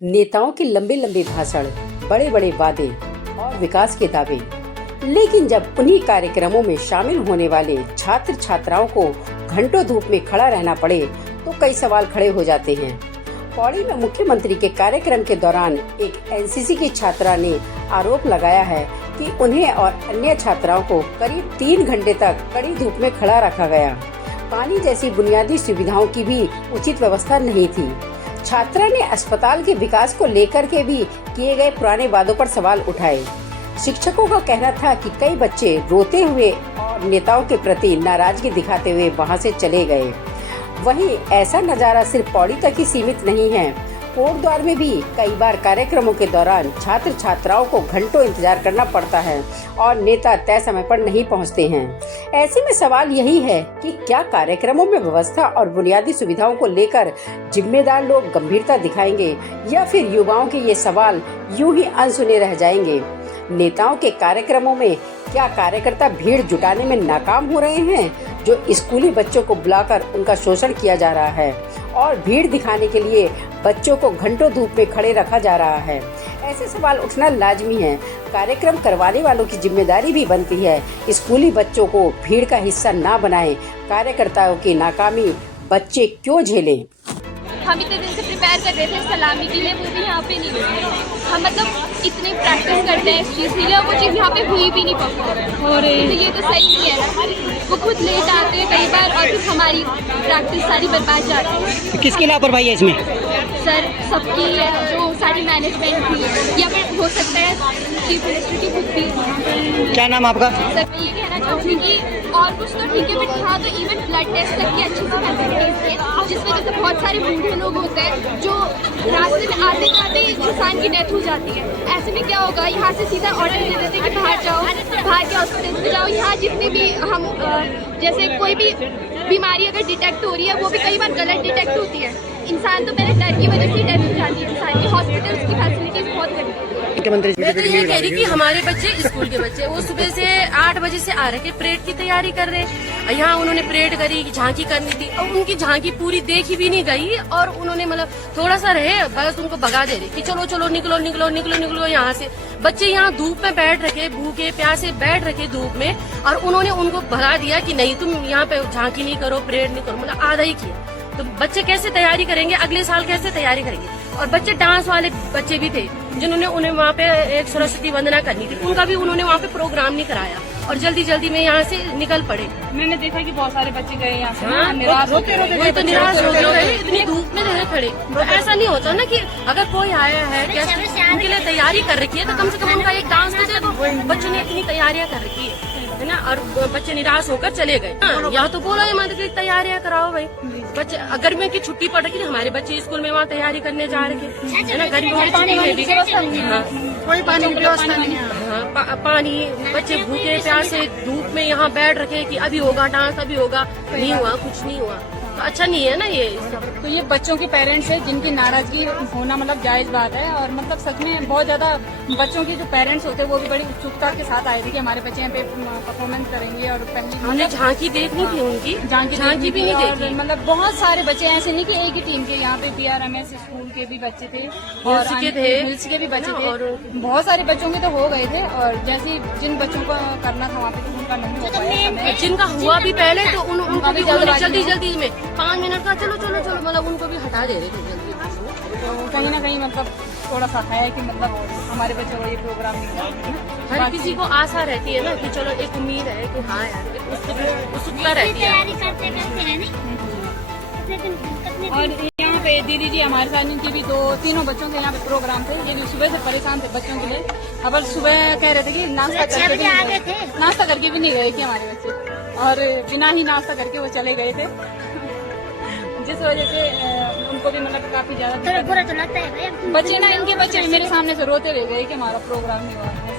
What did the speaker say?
नेताओं के लंबे लंबे भाषण, बड़े बड़े वादे और विकास के दावे, लेकिन जब उन्हीं कार्यक्रमों में शामिल होने वाले छात्र छात्राओं को घंटों धूप में खड़ा रहना पड़े तो कई सवाल खड़े हो जाते हैं। पौड़ी में मुख्यमंत्री के कार्यक्रम के दौरान एक एनसीसी की छात्रा ने आरोप लगाया है कि उन्हें और अन्य छात्राओं को करीब 3 घंटे तक कड़ी धूप में खड़ा रखा गया। पानी जैसी बुनियादी सुविधाओं की भी उचित व्यवस्था नहीं थी। छात्रा ने अस्पताल के विकास को लेकर के भी किए गए पुराने वादों पर सवाल उठाए। शिक्षकों का कहना था कि कई बच्चे रोते हुए और नेताओं के प्रति नाराजगी दिखाते हुए वहां से चले गए। वहीं ऐसा नजारा सिर्फ पौड़ी तक ही सीमित नहीं है। कोटद्वार में भी कई बार कार्यक्रमों के दौरान छात्र छात्राओं को घंटों इंतजार करना पड़ता है और नेता तय समय पर नहीं पहुंचते हैं। ऐसे में सवाल यही है कि क्या कार्यक्रमों में व्यवस्था और बुनियादी सुविधाओं को लेकर जिम्मेदार लोग गंभीरता दिखाएंगे या फिर युवाओं के ये सवाल यूं ही अनसुने रह जाएंगे। नेताओं के कार्यक्रमों में क्या कार्यकर्ता भीड़ जुटाने में नाकाम हो रहे हैं, जो स्कूली बच्चों को बुलाकर उनका शोषण किया जा रहा है और भीड़ दिखाने के लिए बच्चों को घंटों धूप में खड़े रखा जा रहा है। ऐसे सवाल उठना लाजमी है। कार्यक्रम करवाने वालों की जिम्मेदारी भी बनती है। स्कूली बच्चों को भीड़ का हिस्सा ना बनाएं। कार्यकर्ताओं की नाकामी बच्चे क्यों झेलें? हम इतने दिन से प्रिपेयर कर रहे थे सलामी के लिए, वो भी यहाँ पे नहीं हुई। हम मतलब इतने प्रैक्टिस करते हैं इस चीज़ के लिए और वो चीज़ यहाँ पे हुई भी नहीं परफॉर्म। और तो ये तो सही नहीं है ना। वो खुद लेट आते हैं कई बार और फिर हमारी प्रैक्टिस सारी बर्बाद जाती है। किसकी लापरवाही है इसमें? सर सबकी जो सारी मैनेजमेंट थी या फिर हो सकता है चीफ मिनिस्टर की खुद भी। क्या नाम आपका? सर मैं ये कहना चाहूँगी कि और कुछ तो ठीक है बट हाँ तो इवन ब्लड टेस्ट तक की अच्छी सी फैसिलिटीज है, जिसमें जैसे बहुत सारे बूढ़े लोग होते हैं जो रास्ते में आते जाते इंसान की डेथ हो जाती है। ऐसे में क्या होगा, यहाँ से सीधा ऑर्डर दे देते हैं कि बाहर जाओ, बाहर के हॉस्पिटल में जाओ। यहाँ जितने भी हम जैसे कोई भी बीमारी अगर डिटेक्ट हो रही है वो भी कई बार गलत डिटेक्ट होती है। इंसान तो मेरे डर की वजह से डेथ हो जाती है इंसान की। हॉस्पिटल्स की फैसिलिटीज बहुत घटी है। मैं तो ये कह रही कि हमारे बच्चे स्कूल के बच्चे वो सुबह से 8 बजे से आ रहे, परेड की तैयारी कर रहे। यहाँ उन्होंने परेड करी, झांकी करनी थी और उनकी झांकी पूरी देखी भी नहीं गई और उन्होंने मतलब थोड़ा सा रहे बस उनको भगा दे रही कि चलो चलो निकलो निकलो निकलो निकलो यहाँ से। बच्चे यहाँ धूप में बैठ रखे, भूखे प्यासे बैठ रखे धूप में और उन्होंने उनको भगा दिया कि नहीं तुम यहाँ पे झांकी नहीं करो, परेड नहीं करो। मतलब आधा ही किया। तो बच्चे कैसे तैयारी करेंगे, अगले साल कैसे तैयारी करेंगे? और बच्चे डांस वाले बच्चे भी थे जिन्होंने उन्हें वहाँ पे एक सरस्वती वंदना करनी थी, उनका भी उन्होंने वहाँ पे प्रोग्राम नहीं कराया और जल्दी जल्दी में यहाँ से निकल पड़े। मैंने देखा कि बहुत सारे बच्चे गए यहाँ से। हाँ, निराश रोते तो निराश हो गए, इतनी धूप में रहे खड़े। तो ऐसा नहीं होता ना कि अगर कोई आया है उनके लिए तैयारी कर रखी है तो कम से कम उनका एक डांस तो दे दो। बच्चों ने इतनी तैयारियां कर रखी है ना और बच्चे निराश होकर चले गए। यहाँ तो बोला है मत की तैयारियां कराओ भाई। बच्चे गर्मी की छुट्टी पड़ रही है, हमारे बच्चे स्कूल में वहाँ तैयारी करने जा रहे है ना। गर्मियों की छुट्टी में भी कोई पानी की व्यवस्था नहीं है। पानी, बच्चे भूखे प्यासे धूप में यहाँ बैठ रखे कि अभी होगा डांस, अभी होगा, नहीं हुआ, कुछ नहीं हुआ। तो अच्छा नहीं है ना ये। तो ये बच्चों के पेरेंट्स है जिनकी नाराजगी होना मतलब जायज बात है। और मतलब सच में बहुत ज्यादा बच्चों के जो पेरेंट्स होते हैं वो भी बड़ी उत्सुकता के साथ आए थे कि हमारे बच्चे यहाँ पे परफॉर्मेंस करेंगे। और हमने झांकी देखनी थी उनकी, झांकी भी नहीं देखी। मतलब बहुत सारे बच्चे ऐसे नहीं कि एक ही टीम के, यहाँ पे BRMS स्कूल के भी बच्चे थे और हिल्स के भी बच्चे थे और बहुत सारे बच्चों के तो हो गए थे। और जैसे जिन बच्चों का करना था वहाँ पे उनका नहीं हो पाया। जिनका हुआ भी पहले तो उनको भी जल्दी जल्दी में 5 मिनट का चलो चलो चलो मतलब उनको भी हटा दे रहे थे जल्दी। तो कहीं ना कहीं मतलब थोड़ा सा है कि मतलब हमारे बच्चों को ये प्रोग्राम नहीं हुआ। हर किसी को आशा रहती है ना कि चलो एक उम्मीद है कि हाँ यार उत्सुकता रहती है। और यहाँ पे दीदी जी हमारे साथ इनकी भी 2-3 बच्चों के यहाँ पे प्रोग्राम थे। ये भी सुबह से परेशान थे बच्चों के लिए। अब सुबह कह रहे थे कि नाश्ता करके भी नहीं गए थे हमारे बच्चे और बिना ही नाश्ता करके वो चले गए थे, जिस वजह से उनको भी मतलब काफी ज्यादा बुरा तो लगता है। बच्चे ना इनके बच्चे मेरे सामने से रोते हुए गए कि हमारा प्रोग्राम नहीं हुआ।